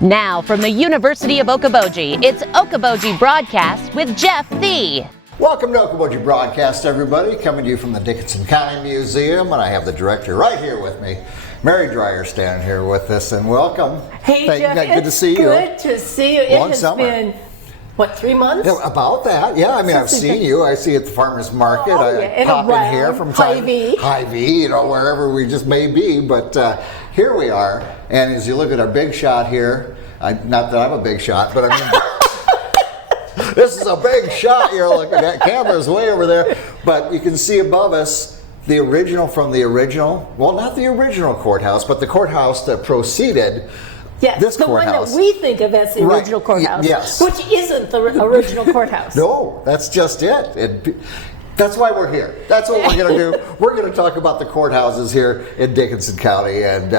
Now from the University of Okoboji, it's Okoboji Broadcast with Jeff Thee. Welcome to Okoboji Broadcast, everybody. Coming to you from the Dickinson County Museum, and I have the director right here with me, Mary Dreier, standing here with us, and welcome. Hey, Jeff, good to see you. Good to see you. Long it has summer. been, what, 3 months? Yeah, about that, yeah. I mean, I've seen you. I see you at the farmer's market. I pop in here from time Hy-Vee, wherever we just may be. But here we are, and as you look at our big shot here, not that I'm a big shot, but I mean, this is a big shot you're looking at. Camera's way over there, but you can see above us the original from the original. Well, not the original courthouse, but the courthouse that preceded. Yes, this the courthouse. one that we think of as the original courthouse, yes. Which isn't the original courthouse. No, that's just it. That's why we're here. That's what we're going to do. We're going to talk about the courthouses here in Dickinson County. And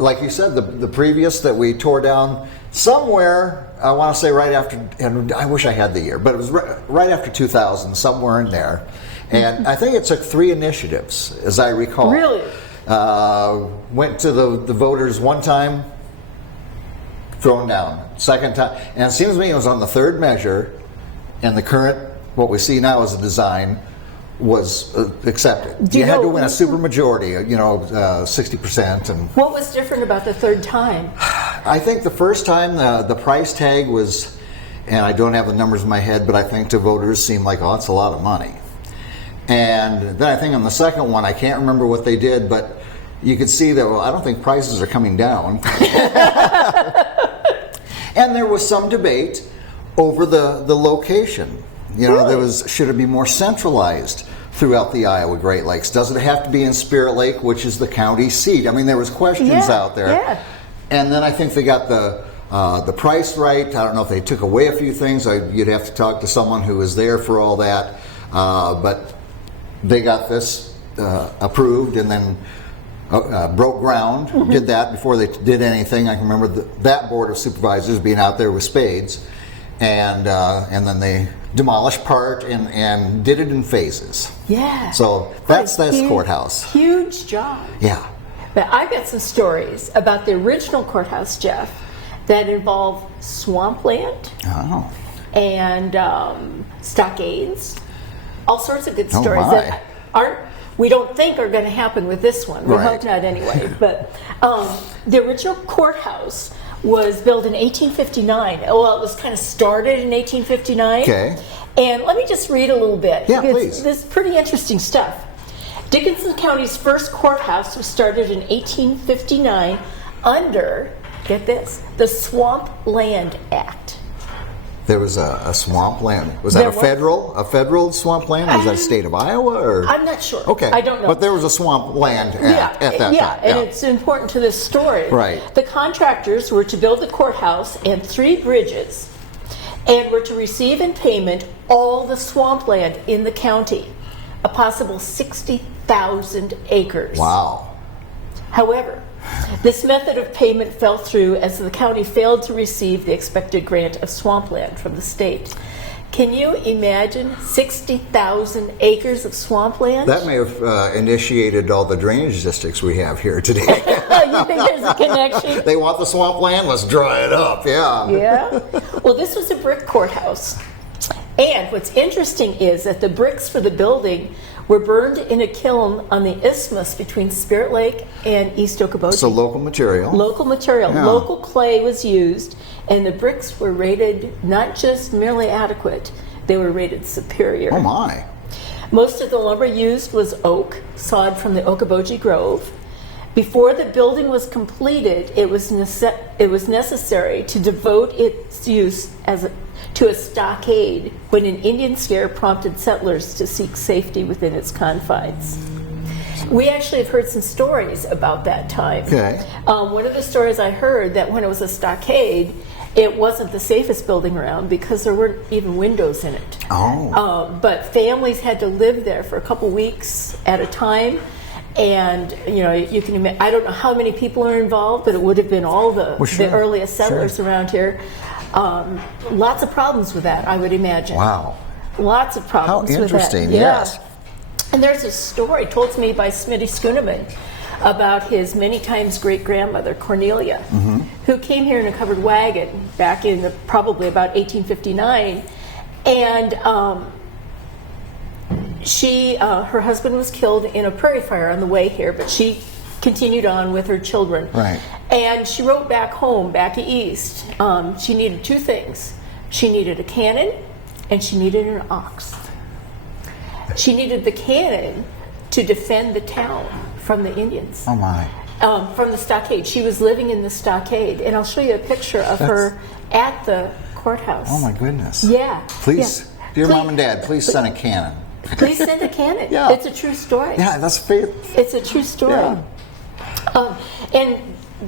like you said, the previous that we tore down somewhere, I want to say right after, and I wish I had the year, but it was right after 2000, somewhere in there. And I think it took 3 initiatives, as I recall. Really? Went to the voters one time, thrown down. Second time, and it seems to me it was on the third measure, and the current, what we see now as a design, was accepted. You had to win a supermajority, 60%. And what was different about the third time? I think the first time the price tag was, and I don't have the numbers in my head, but I think to voters seemed like, oh, that's a lot of money. And then I think on the second one, I can't remember what they did, but you could see that, well, I don't think prices are coming down. And there was some debate over the location. There was, should it be more centralized throughout the Iowa Great Lakes? Does it have to be in Spirit Lake, which is the county seat? I mean, there was questions out there. Yeah. And then I think they got the price right. I don't know if they took away a few things. You'd have to talk to someone who was there for all that. But they got this approved and then broke ground, did that before they did anything. I can remember that board of supervisors being out there with spades. And then they demolished part and did it in phases. Yeah. So that's this courthouse. Huge job. Yeah. But I've got some stories about the original courthouse, Jeff, that involve swampland and stockades. All sorts of good stories that we don't think are going to happen with this one. We hope not anyway. But the original courthouse was built in 1859. Well, it was kind of started in 1859. Okay. And let me just read a little bit. Yeah, please. This is pretty interesting stuff. Dickinson County's first courthouse was started in 1859 under, get this, the Swampland Act. There was a swampland. Was that a federal swampland? Was that state of Iowa? Or? I'm not sure. Okay. I don't know. But there was a swampland at that time. And it's important to this story. Right. The contractors were to build the courthouse and 3 bridges and were to receive in payment all the swampland in the county, a possible 60,000 acres. Wow. However, this method of payment fell through as the county failed to receive the expected grant of swampland from the state. Can you imagine 60,000 acres of swampland? That may have initiated all the drainage districts we have here today. You think there's a connection? They want the swampland? Let's dry it up, Yeah. Well, this was a brick courthouse. And what's interesting is that the bricks for the building were burned in a kiln on the isthmus between Spirit Lake and East Okoboji. So local material. Local material. Yeah. Local clay was used, and the bricks were rated not just merely adequate, they were rated superior. Oh my. Most of the lumber used was oak, sawed from the Okoboji Grove. Before the building was completed, it was necessary to devote its use to a stockade when an Indian scare prompted settlers to seek safety within its confines. We actually have heard some stories about that time. Okay. One of the stories I heard that when it was a stockade, it wasn't the safest building around because there weren't even windows in it. Oh. But families had to live there for a couple weeks at a time. And you can imagine, I don't know how many people are involved, but it would have been all the earliest settlers around here. Lots of problems with that, I would imagine. Wow. Lots of problems with that. How interesting, yes. And there's a story told to me by Smitty Schooneman about his many times great-grandmother, Cornelia, who came here in a covered wagon back in probably about 1859. And her husband was killed in a prairie fire on the way here, but she continued on with her children. Right. And she wrote back home, back east, she needed two things. She needed a cannon, and she needed an ox. She needed the cannon to defend the town from the Indians. Oh my. From the stockade. She was living in the stockade. And I'll show you a picture of her at the courthouse. Oh my goodness. Yeah. Please, yeah. dear Mom and Dad, please send a cannon. Please send a cannon. Yeah. It's a true story. Yeah, that's faith. It's a true story. Yeah. And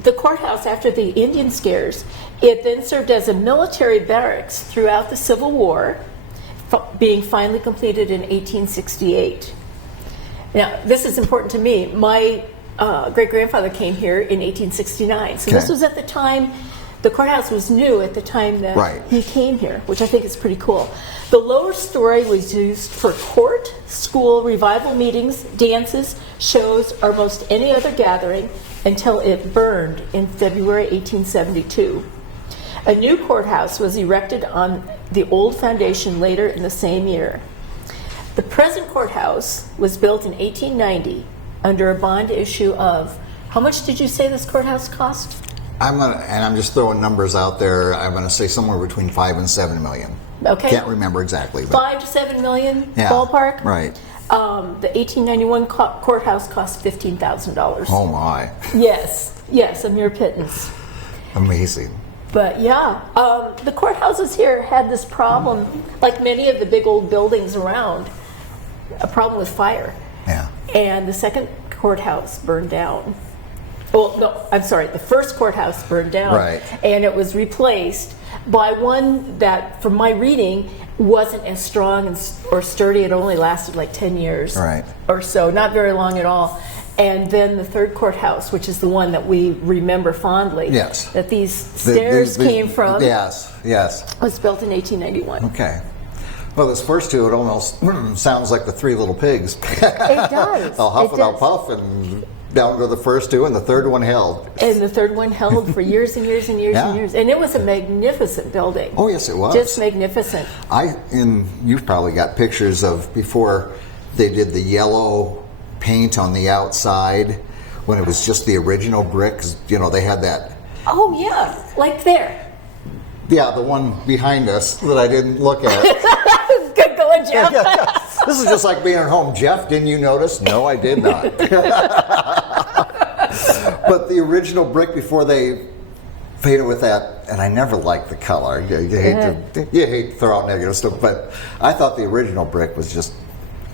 the courthouse, after the Indian scares, it then served as a military barracks throughout the Civil War, being finally completed in 1868. Now, this is important to me. My great-grandfather came here in 1869. So this was at the time, the courthouse was new at the time that he came here, which I think is pretty cool. The lower story was used for court, school, revival meetings, dances, shows, or most any other gathering until it burned in February 1872. A new courthouse was erected on the old foundation later in the same year. The present courthouse was built in 1890 under a bond issue of, how much did you say this courthouse cost? I'm just throwing numbers out there. I'm gonna say somewhere between 5 and 7 million. Okay. Can't remember exactly. But 5 to 7 million ballpark. Right. The 1891 courthouse cost $15,000. Oh my. Yes, a mere pittance. Amazing. But yeah, the courthouses here had this problem, like many of the big old buildings around, a problem with fire. Yeah. And the second courthouse burned down. Well, no, I'm sorry, the first courthouse burned down. Right. And it was replaced by one that, from my reading, wasn't as strong or sturdy. It only lasted like 10 years or so, not very long at all. And then the third courthouse, which is the one that we remember fondly, that these stairs came from, was built in 1891. Okay. Well, this first two, it almost sounds like the Three Little Pigs. It does. I'll huff and I'll puff, and down go the first two, and the third one held. And the third one held for years and years and years and years. And it was a magnificent building. Oh, yes, it was. Just magnificent. You've probably got pictures of before they did the yellow paint on the outside, when it was just the original brick. You know, they had that. Oh, yeah, like there. Yeah, the one behind us that I didn't look at. Good going, Jeff. This is just like being at home. Jeff, didn't you notice? No, I did not. But the original brick before they painted with that, and I never liked the color. You hate to throw out negative stuff, but I thought the original brick was just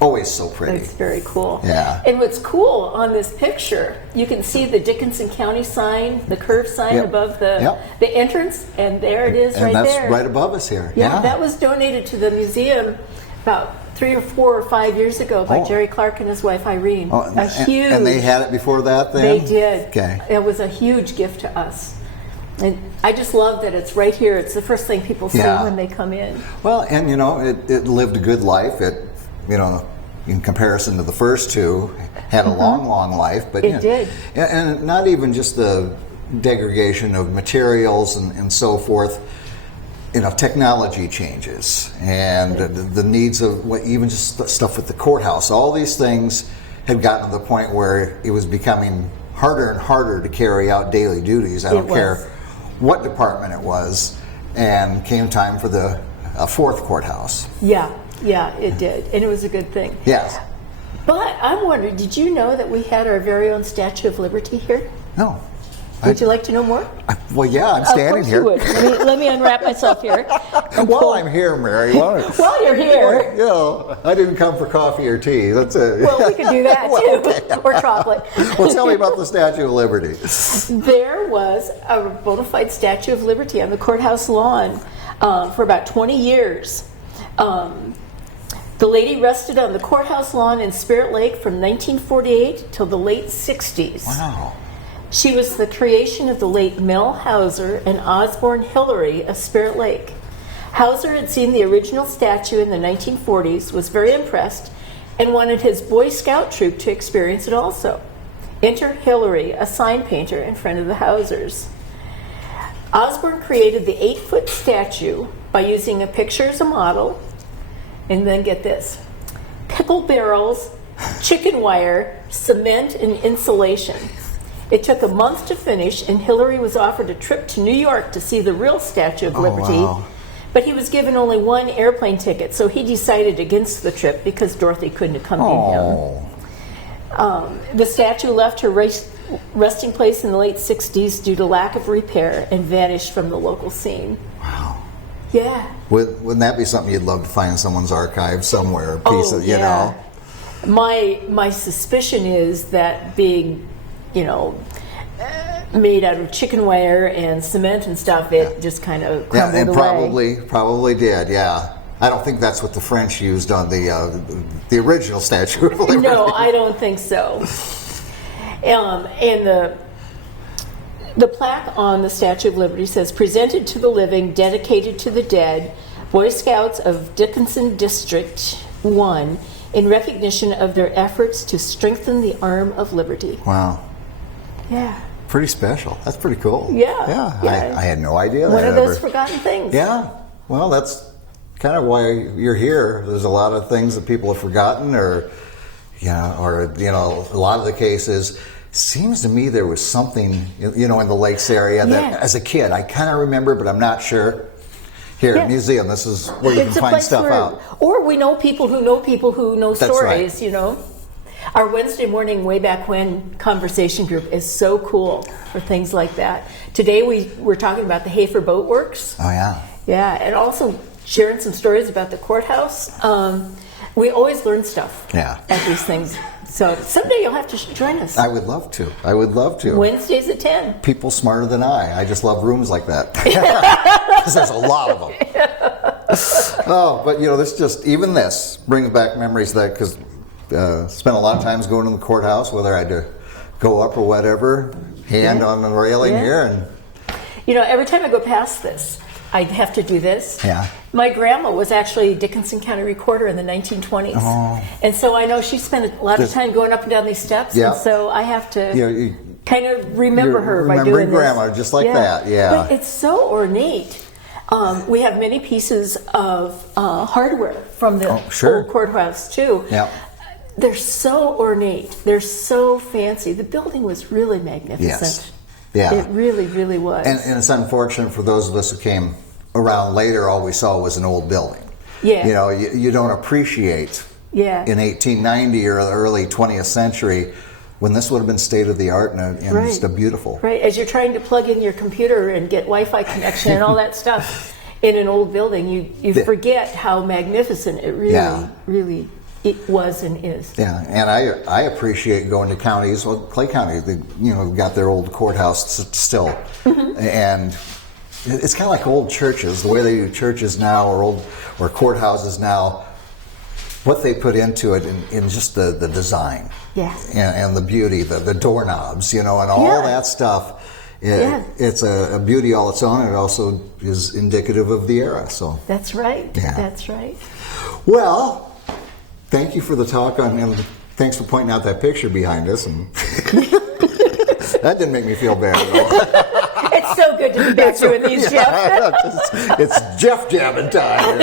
always so pretty. It's very cool. Yeah. And what's cool on this picture, you can see the Dickinson County sign, the curved sign above the entrance, and there it is right there. And that's right above us here. Yeah, that was donated to the museum about 3 or 4 or 5 years ago by Jerry Clark and his wife Irene. Huge. And they had it before that then? They did. Okay. It was a huge gift to us. And I just love that it's right here. It's the first thing people see when they come in. Well, and you know, it lived a good life. It, you know, in comparison to the first two, had a long life. But it did. And not even just the degradation of materials and so forth. You know, technology changes, and the needs of even just stuff with the courthouse. All these things had gotten to the point where it was becoming harder and harder to carry out daily duties. I don't care what department it was, and came time for the fourth courthouse. Yeah, it did, and it was a good thing. Yes. But I'm wondering, did you know that we had our very own Statue of Liberty here? No. Would you like to know more? Well, yeah, I'm standing here. Of course you would. Let me unwrap myself here. While I'm here, Mary. While you're here. I didn't come for coffee or tea. That's it. Well, we could do that too, or chocolate. Well, tell me about the Statue of Liberty. There was a bona fide Statue of Liberty on the courthouse lawn for about 20 years. The lady rested on the courthouse lawn in Spirit Lake from 1948 till the late 60s. Wow. She was the creation of the late Mel Hauser and Osborne Hillary of Spirit Lake. Hauser had seen the original statue in the 1940s, was very impressed, and wanted his Boy Scout troop to experience it also. Enter Hillary, a sign painter in front of the Hausers. Osborne created the 8-foot statue by using a picture as a model, and then get this, pickle barrels, chicken wire, cement, and insulation. It took a month to finish, and Hillary was offered a trip to New York to see the real Statue of Liberty, wow. but he was given only one airplane ticket, so he decided against the trip because Dorothy couldn't accompany him. The statue left her resting place in the late 60s due to lack of repair and vanished from the local scene. Wow. Yeah. Wouldn't that be something you'd love to find in someone's archive somewhere? A piece of, you know? My suspicion is that being, made out of chicken wire and cement and stuff, it just kind of crumbled away. Probably did, yeah. I don't think that's what the French used on the original Statue of Liberty. No, I don't think so. And the plaque on the Statue of Liberty says, "Presented to the living, dedicated to the dead, Boy Scouts of Dickinson District 1, in recognition of their efforts to strengthen the arm of liberty." Wow. Yeah. Pretty special. That's pretty cool. Yeah. I had no idea. One of those forgotten things. Yeah. Well, that's kind of why you're here. There's a lot of things that people have forgotten, or a lot of the cases. Seems to me there was something, in the lakes area that, as a kid, I kind of remember, but I'm not sure. Here at museum, this is where you can find stuff out. Or we know people who know people who know stories. Right. Our Wednesday morning Way Back When conversation group is so cool for things like that. Today we're talking about the Hafer Boat Works. Oh yeah. Yeah, and also sharing some stories about the courthouse. We always learn stuff at these things. So someday you'll have to join us. I would love to. Wednesdays at 10. People smarter than I just love rooms like that. Because there's a lot of them. But this brings back memories that, because spent a lot of times going to the courthouse, whether I had to go up or whatever, on the railing here. And every time I go past this, I have to do this. Yeah. My grandma was actually a Dickinson County recorder in the 1920s. Oh. And so I know she spent a lot of time going up and down these steps. Yeah. And so I have to kind of remember her by doing this. Remembering grandma just like that, But it's so ornate. We have many pieces of hardware from the old courthouse too. Yeah. They're so ornate. They're so fancy. The building was really magnificent. Yes. Yeah. It really, really was. And it's unfortunate for those of us who came around later, all we saw was an old building. Yeah. You don't appreciate in 1890 or the early 20th century when this would have been state of the art and just a beautiful. Right. As you're trying to plug in your computer and get Wi-Fi connection and all that stuff in an old building, you forget how magnificent it really it was and is. Yeah, and I appreciate going to counties. Well, Clay County, got their old courthouse still, and it's kind of like old churches. The way they do churches now, or courthouses now, what they put into it in just the design, and the beauty, the doorknobs, and all that stuff. It's a beauty all its own, and it also is indicative of the era. So that's right. Yeah. That's right. Well. Thank you for the talk and thanks for pointing out that picture behind us. And that didn't make me feel bad at all. It's so good to be back doing these, Jeff. It's Jeff jabbing time.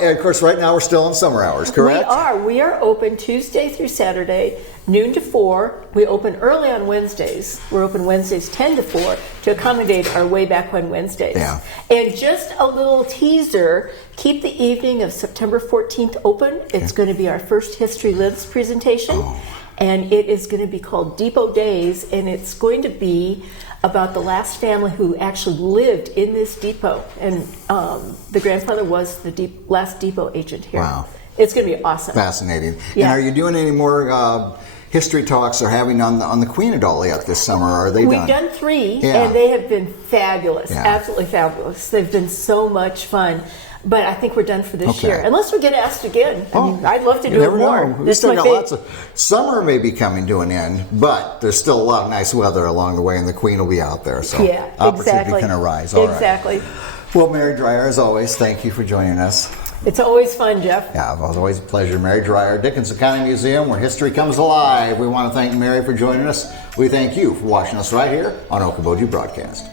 And of course, right now we're still in summer hours, correct? We are. We are open Tuesday through Saturday, noon to 4. We open early on Wednesdays. We're open Wednesdays 10 to 4 to accommodate our Way Back When Wednesdays. Yeah. And just a little teaser, keep the evening of September 14th open. It's going to be our first History Lives presentation. And it is going to be called Depot Days, and it's going to be about the last family who actually lived in this depot. And the grandfather was the last depot agent here. Wow. It's going to be awesome. Fascinating. Yeah. And are you doing any more history talks or having on the Queen at all yet this summer? Or are they done? We've done 3, and they have been fabulous, absolutely fabulous. They've been so much fun. But I think we're done for this year. Unless we get asked again. I mean, I'd love to do it more. We still got lots of summer may be coming to an end, but there's still a lot of nice weather along the way, and the Queen will be out there. So opportunity can arise. All right. Exactly. Well, Mary Dreier, as always, thank you for joining us. It's always fun, Jeff. Yeah, it was always a pleasure. Mary Dreier, Dickinson County Museum, where history comes alive. We want to thank Mary for joining us. We thank you for watching us right here on Okoboji Broadcast.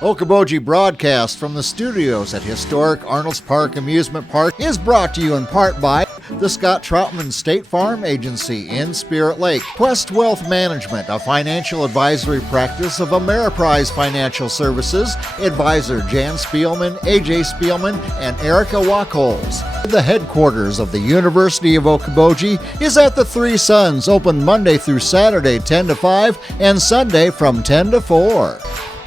Okoboji Broadcast from the studios at historic Arnold's Park Amusement Park is brought to you in part by the Scott Troutman State Farm Agency in Spirit Lake, Quest Wealth Management, a financial advisory practice of Ameriprise Financial Services, advisor Jan Spielman, AJ Spielman, and Erica Wachholz. The headquarters of the University of Okoboji is at the Three Sons, open Monday through Saturday 10 to 5 and Sunday from 10 to 4.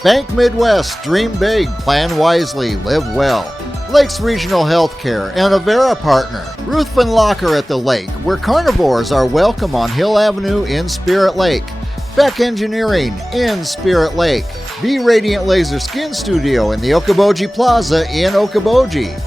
Bank Midwest, dream big, plan wisely, live well. Lakes Regional Healthcare and Avera Partner. Ruthven Locker at the Lake, where carnivores are welcome on Hill Avenue in Spirit Lake. Beck Engineering in Spirit Lake. Be Radiant Laser Skin Studio in the Okoboji Plaza in Okoboji.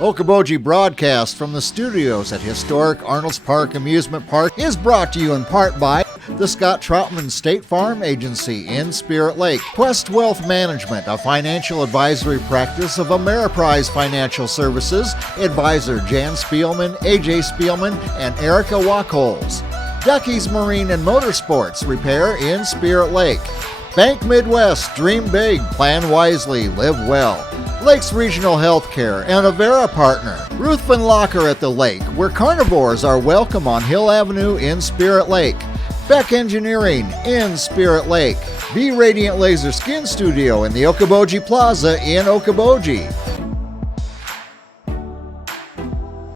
Okoboji broadcast from the studios at historic Arnold's Park Amusement Park is brought to you in part by the Scott Troutman State Farm Agency in Spirit Lake, Quest Wealth Management, a financial advisory practice of Ameriprise Financial Services, advisor Jan Spielman, AJ Spielman, and Erica Wachholz. Ducky's Marine and Motorsports Repair in Spirit Lake. Bank Midwest, dream big, plan wisely, live well. Lakes Regional Healthcare and Avera Partner. Ruthven Locker at the lake, where carnivores are welcome on Hill Avenue in Spirit Lake. Beck Engineering in Spirit Lake. Be Radiant Laser Skin Studio in the Okoboji Plaza in Okoboji.